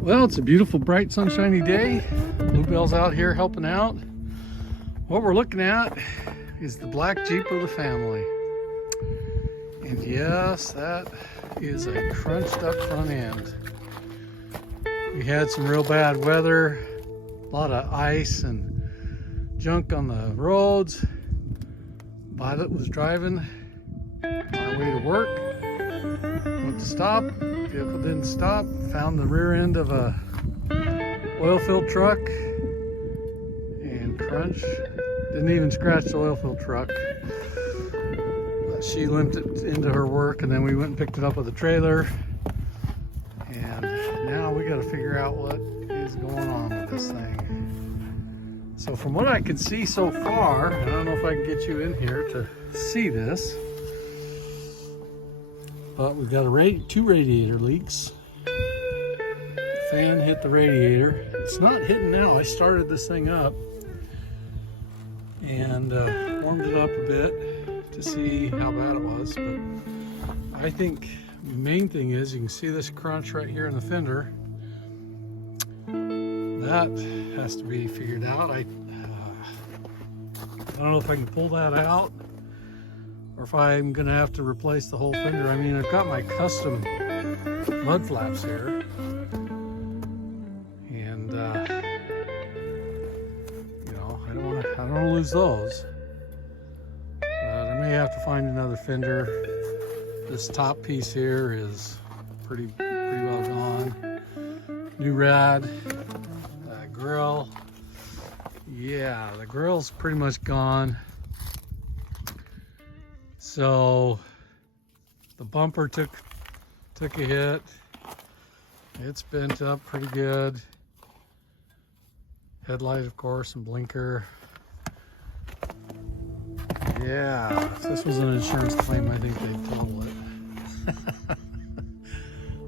Well, it's a beautiful, bright, sunshiny day. Bluebell's out here helping out. What we're looking at is the black Jeep of the family. And yes, that is a crunched up front end. We had some real bad weather, a lot of ice and junk on the roads. Violet was driving on our way to work. Went to stop, vehicle didn't stop, found the rear end of a oil-filled truck and crunch. Didn't even scratch the oil-filled truck. She limped it into her work, and then we went and picked it up with a trailer. And now we got to figure out what is going on with this thing. So from what I can see so far, I don't know if I can get you in here to see this, but we've got two radiator leaks. The fan hit the radiator. It's not hitting now. I started this thing up and warmed it up a bit to see how bad it was. But I think the main thing is you can see this crunch right here in the fender. That has to be figured out. I don't know if I can pull that out, or if I'm gonna have to replace the whole fender. I mean, I've got my custom mud flaps here, and you know, I don't want to lose those. I may have to find another fender. This top piece here is pretty well gone. New rad, grill. Yeah, the grill's pretty much gone. So the bumper took a hit. It's bent up pretty good. Headlight, of course, and blinker. Yeah, if this was an insurance claim, I think they'd total it.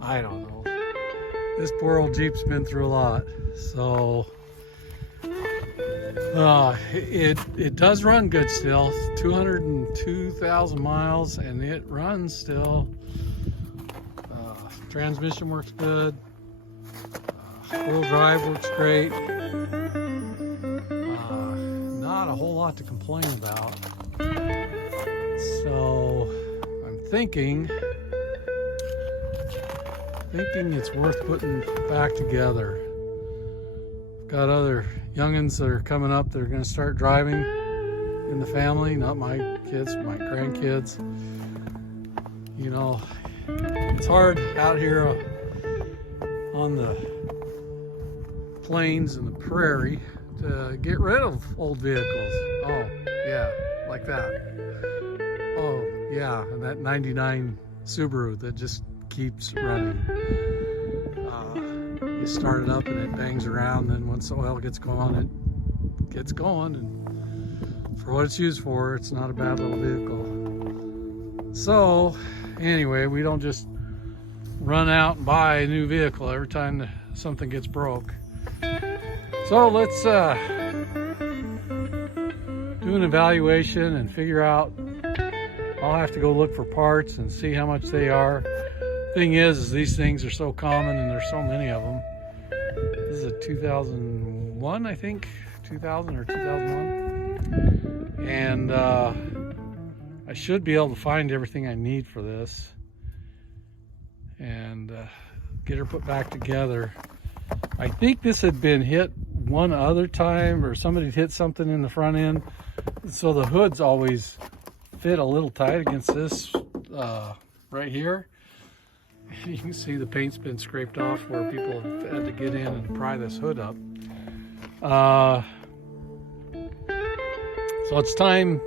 I don't know. This poor old Jeep's been through a lot. So it does run good still. 202,000 miles, and it runs still. Transmission works good. Wheel drive works great. Not a whole lot to complain about. So I'm thinking it's worth putting back together. Got other youngins that are coming up that are going to start driving in the family, not my kids, my grandkids. You know, it's hard out here on the plains and the prairie to get rid of old vehicles. Oh yeah, like that. Oh yeah, and that 99 Subaru that just keeps running. You start it up and it bangs around, then once the oil gets going, it gets going, and for what it's used for, it's not a bad little vehicle. So anyway, we don't just run out and buy a new vehicle every time something gets broke. So let's do an evaluation and figure out. I'll have to go look for parts and see how much they are. Thing is these things are so common and there's so many of them. This is a 2001, I think, 2000 or 2001. And I should be able to find everything I need for this and get her put back together. I think this had been hit one other time, or somebody hit something in the front end. So the hood's always fit a little tight against this right here. You can see the paint's been scraped off where people have had to get in and pry this hood up. So it's time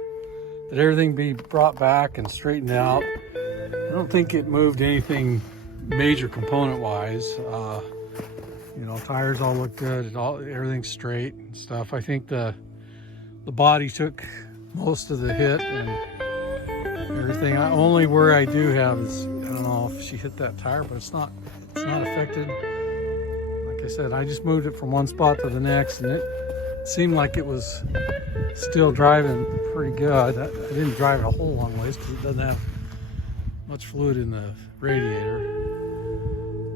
that everything be brought back and straightened out. I don't think it moved anything major component wise. You know, tires all look good, everything's straight and stuff. I think the body took most of the hit and everything. Only where I do have is, I don't know if she hit that tire, but it's not affected. Like I said, I just moved it from one spot to the next, and it seemed like it was still driving pretty good. I didn't drive it a whole long ways because it doesn't have much fluid in the radiator.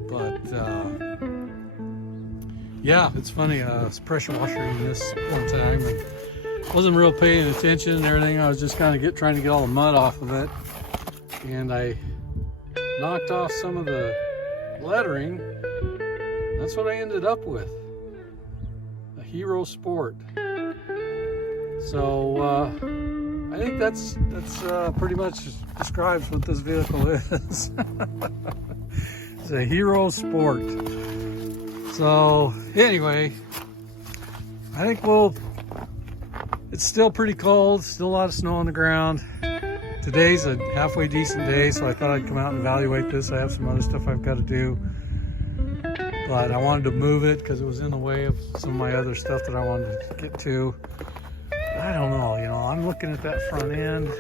But Yeah, it's funny. I was pressure washing this one time and wasn't real paying attention and everything. I was just kind of trying to get all the mud off of it, and I knocked off some of the lettering. That's what I ended up with. A Hero Sport. So I think that's pretty much describes what this vehicle is. It's a Hero Sport. So anyway, I think it's still pretty cold, still a lot of snow on the ground. Today's a halfway decent day, so I thought I'd come out and evaluate this. I have some other stuff I've got to do, but I wanted to move it because it was in the way of some of my other stuff that I wanted to get to. I don't know, I'm looking at that front end.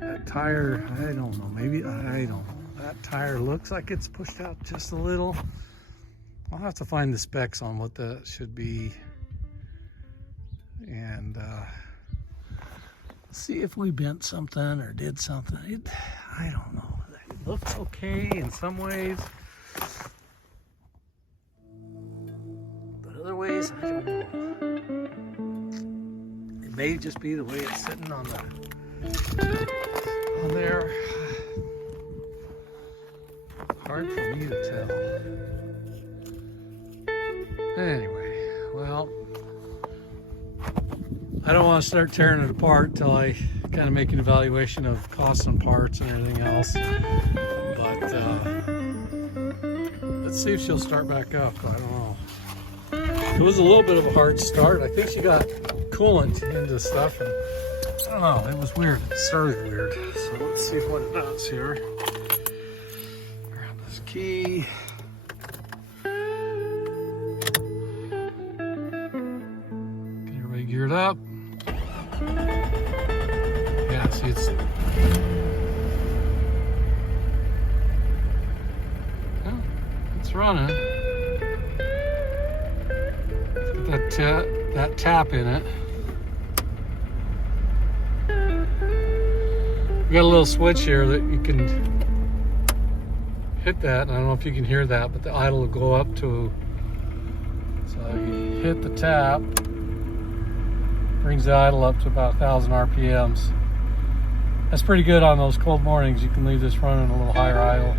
That tire, I don't know, maybe, I don't know. That tire looks like it's pushed out just a little. I'll have to find the specs on what that should be. And see if we bent something or did something. I don't know. It looks okay in some ways. But other ways, I don't know. It may just be the way it's sitting on there. Hard for me to tell. Anyway, well, I don't want to start tearing it apart until I kind of make an evaluation of costs and parts and everything else. But let's see if she'll start back up. I don't know. It was a little bit of a hard start. I think she got coolant into stuff, and I don't know. It was weird. It started weird. So let's see what it does here. Grab this key. Get everybody geared up. Yeah, see, it's running. Let's get that tap in it. We got a little switch here that you can hit that. I don't know if you can hear that, but the idle will go up to. So you hit the tap. Brings the idle up to about 1,000 RPMs. That's pretty good on those cold mornings. You can leave this running a little higher idle.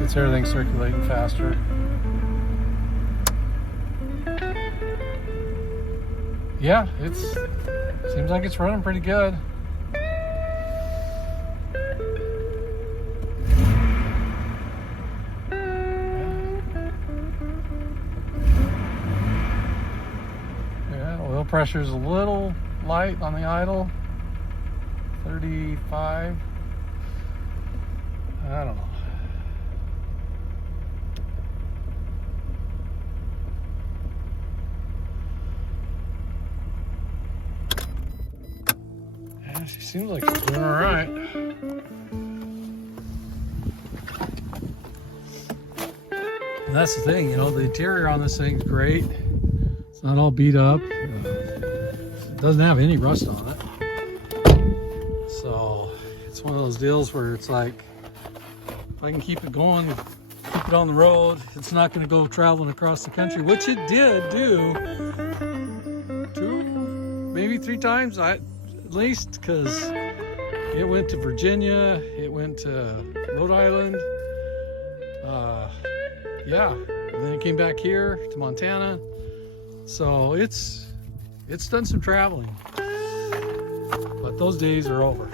Gets everything circulating faster. Yeah, seems like it's running pretty good. Oil pressure is a little light on the idle, 35. I don't know. Yeah, she seems like she's doing all right. And that's the thing, the interior on this thing's great. It's not all beat up. It doesn't have any rust on it. So it's one of those deals where it's like, if I can keep it going, keep it on the road, it's not going to go traveling across the country, which it did do 2, maybe 3 times at least, because it went to Virginia, it went to Rhode Island, yeah, and then it came back here to Montana. So it's done some traveling, but those days are over.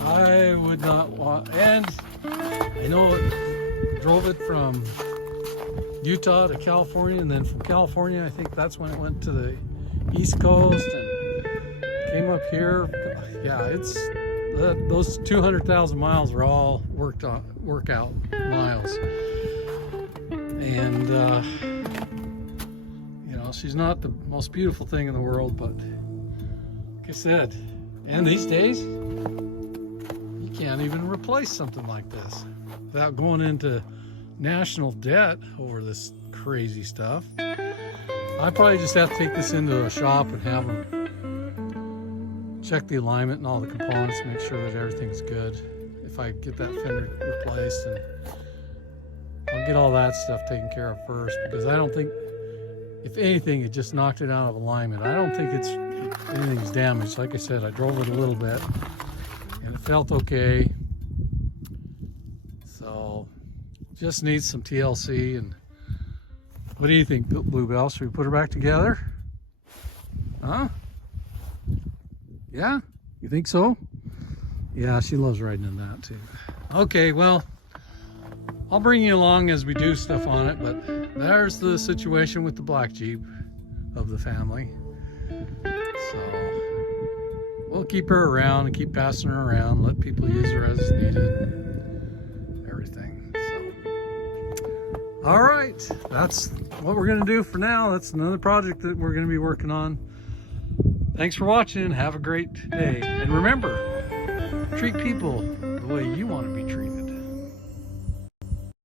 I would not want, and I know it drove it from Utah to California, and then from California, I think that's when it went to the East Coast and came up here. Yeah, those 200,000 miles are all workout miles, and she's not the most beautiful thing in the world, but like I said, and these days, you can't even replace something like this without going into national debt over this crazy stuff. I probably just have to take this into a shop and have them check the alignment and all the components, make sure that everything's good. if I get that fender replaced, and I'll get all that stuff taken care of first, because I don't think, if anything, it just knocked it out of alignment. I don't think anything's damaged. Like I said, I drove it a little bit and it felt okay. So just needs some TLC. And what do you think, Bluebell? Should we put her back together? Huh? Yeah? You think so? Yeah, she loves riding in that too. Okay, well, I'll bring you along as we do stuff on it, but there's the situation with the black Jeep of the family. So we'll keep her around and keep passing her around, let people use her as needed, everything. So, all right, that's what we're gonna do for now. That's another project that we're gonna be working on. Thanks for watching. Have a great day. And remember, treat people the way you want to be treated.